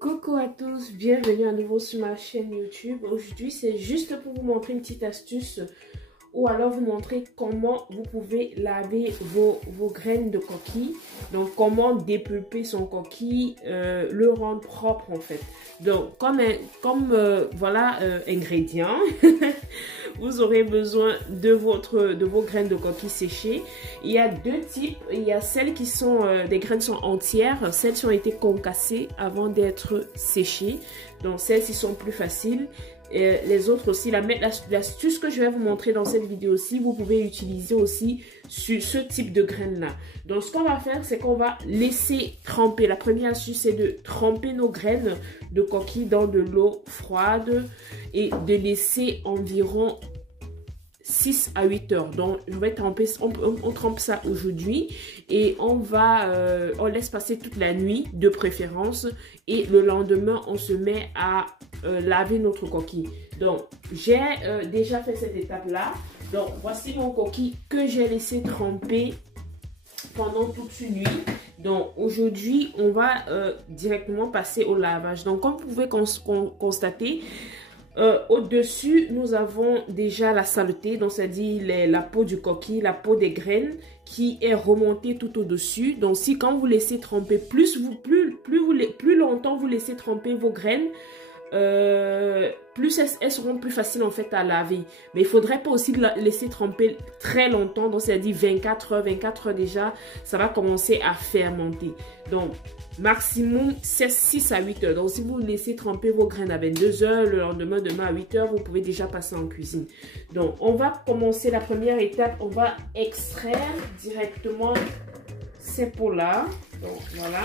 Coucou à tous, bienvenue à nouveau sur ma chaîne YouTube. Aujourd'hui, c'est juste pour vous montrer une petite astuce ou alors vous montrer comment vous pouvez laver vos graines de coquille. Donc, comment dépulper son coquille, le rendre propre en fait. Donc, ingrédients, vous aurez besoin de vos graines de coquille séchées. Il y a deux types. Il y a celles qui sont, des graines sont entières. Celles qui ont été concassées avant d'être séchées. Donc, celles-ci sont plus faciles. Et les autres aussi, l'astuce que je vais vous montrer dans cette vidéo aussi, vous pouvez utiliser aussi sur ce type de graines là. Donc ce qu'on va faire, c'est qu'on va laisser tremper. La première astuce, c'est de tremper nos graines de coquille dans de l'eau froide et de laisser environ 6 à 8 heures. Donc je vais tremper, on trempe ça aujourd'hui et on laisse passer toute la nuit de préférence et le lendemain on se met à laver notre coquille. Donc j'ai déjà fait cette étape là. Donc voici mon coquille que j'ai laissé tremper pendant toute une nuit. Donc aujourd'hui on va directement passer au lavage. Donc comme vous pouvez constater, au-dessus, nous avons déjà la saleté, donc c'est-à-dire la peau du coquille, la peau des graines qui est remontée tout au-dessus. Donc, si quand vous laissez tremper, plus longtemps vous laissez tremper vos graines, plus elles seront plus faciles en fait à laver. Mais il ne faudrait pas aussi laisser tremper très longtemps, donc c'est-à-dire 24 heures déjà, ça va commencer à fermenter. Donc, maximum 6 à 8 heures. Donc, si vous laissez tremper vos graines à 22 heures, le lendemain, demain à 8 heures, vous pouvez déjà passer en cuisine. Donc, on va commencer la première étape. On va extraire directement ces peaux-là. Donc, voilà.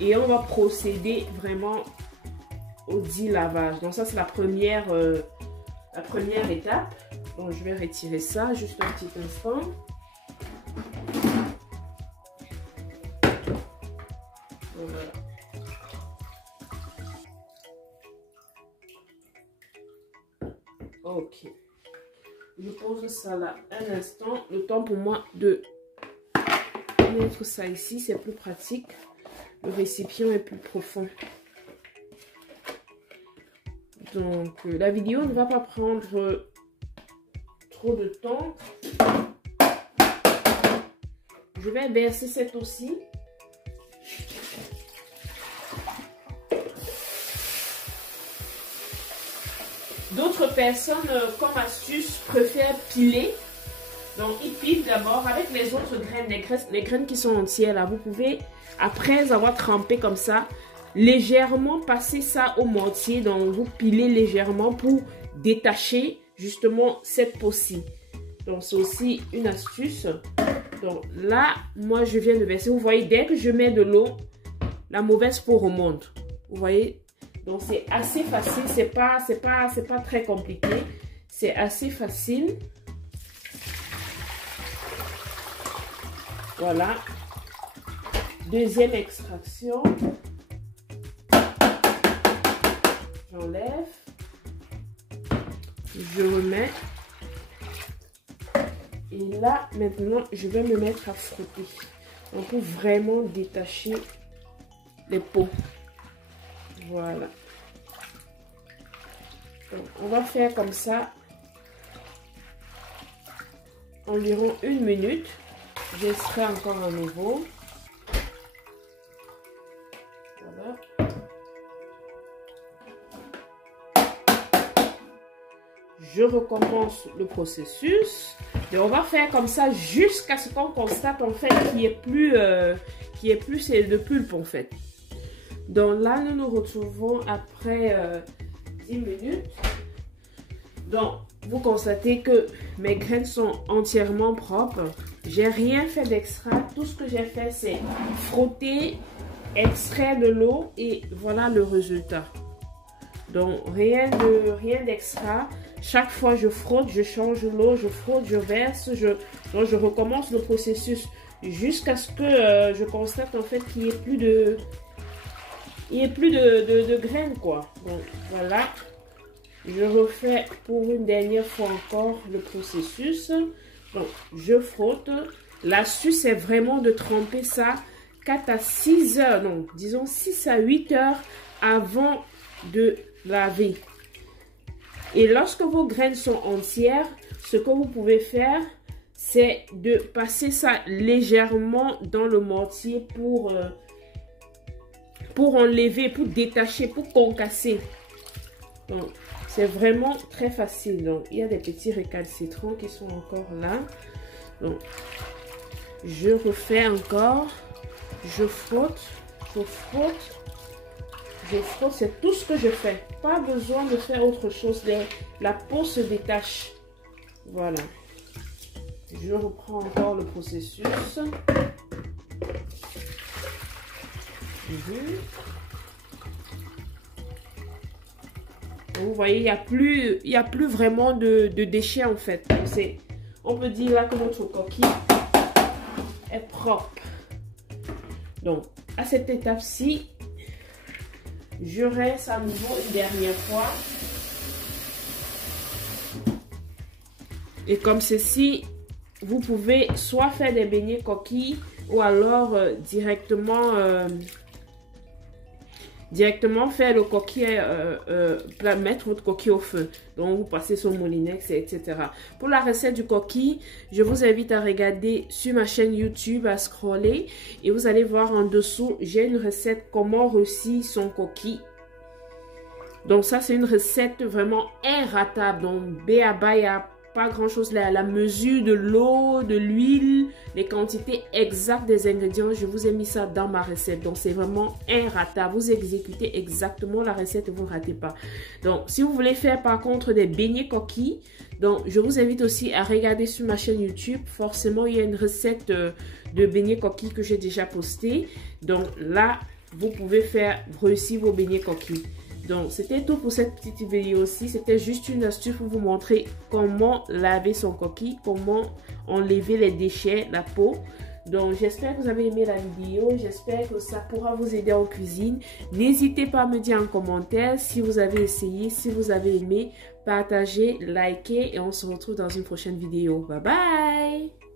Et on va procéder vraiment au dit lavage. Donc, ça, c'est la première étape. Donc, je vais retirer ça juste un petit instant. Voilà. Ok. Je pose ça là un instant. Le temps pour moi de mettre ça ici, c'est plus pratique. Le récipient est plus profond. Donc, la vidéo ne va pas prendre trop de temps. Je vais verser cette eau-ci. D'autres personnes, comme astuce, préfèrent piler. Donc, ils pilent d'abord avec les autres graines, les graines qui sont entières là. Vous pouvez, après avoir trempé comme ça, légèrement passer ça au mortier. Donc, vous pilez légèrement pour détacher justement cette peau-ci. Donc, c'est aussi une astuce. Donc, là, moi, je viens de verser. Vous voyez, dès que je mets de l'eau, la mauvaise peau remonte. Vous voyez? Donc, c'est assez facile. C'est pas très compliqué. C'est assez facile. Voilà. Deuxième extraction. J'enlève. Je remets. Et là, maintenant, je vais me mettre à frotter. Donc, pour vraiment détacher les peaux. Voilà. Donc, on va faire comme ça environ 1 minute. J'extrais encore à nouveau. Voilà. Je recommence le processus. Et on va faire comme ça jusqu'à ce qu'on constate en fait qu'il n'y ait plus de pulpe en fait. Donc là, nous nous retrouvons après 10 minutes. Donc, vous constatez que mes graines sont entièrement propres. J'ai rien fait d'extra. Tout ce que j'ai fait, c'est frotter, extraire de l'eau et voilà le résultat. Donc, rien d'extra. Chaque fois, je frotte, je change l'eau, je frotte, je verse. Donc, je recommence le processus jusqu'à ce que je constate en fait qu'il n'y ait plus de graines, quoi. Donc, voilà. Je refais pour une dernière fois encore le processus. Donc, je frotte. L'astuce est vraiment de tremper ça 4 à 6 heures, non, disons 6 à 8 heures avant de laver. Et lorsque vos graines sont entières, ce que vous pouvez faire, c'est de passer ça légèrement dans le mortier pour enlever, pour détacher, pour concasser. Donc, c'est vraiment très facile. Donc, il y a des petits récalcitrants qui sont encore là. Donc, je refais encore. Je frotte, je frotte. Je frotte, c'est tout ce que je fais. Pas besoin de faire autre chose. La peau se détache. Voilà. Je reprends encore le processus. Vous voyez, il n'y a plus vraiment de déchets en fait. On peut dire là que notre coquille est propre. Donc, à cette étape-ci, je rince à nouveau une dernière fois. Et comme ceci, vous pouvez soit faire des beignets coquilles ou alors directement faire le coquille, mettre votre coquille au feu. Donc, vous passez sur Moulinex, etc. Pour la recette du coquille, je vous invite à regarder sur ma chaîne YouTube, à scroller. Et vous allez voir en dessous, j'ai une recette comment réussir son coquille. Donc, ça, c'est une recette vraiment inratable. Donc, B.A.B.A, il n'y a pas grand chose. La mesure de l'eau, de l'huile, les quantités exactes des ingrédients, je vous ai mis ça dans ma recette. Donc, c'est vraiment inratable. Vous exécutez exactement la recette et vous ne ratez pas. Donc, si vous voulez faire par contre des beignets coquilles, donc je vous invite aussi à regarder sur ma chaîne YouTube. Forcément, il y a une recette de beignets coquilles que j'ai déjà postée. Donc là, vous pouvez faire réussir vos beignets coquilles. Donc, c'était tout pour cette petite vidéo aussi. C'était juste une astuce pour vous montrer comment laver son coquille, comment enlever les déchets, la peau. Donc, j'espère que vous avez aimé la vidéo. J'espère que ça pourra vous aider en cuisine. N'hésitez pas à me dire en commentaire si vous avez essayé, si vous avez aimé. Partagez, likez et on se retrouve dans une prochaine vidéo. Bye bye!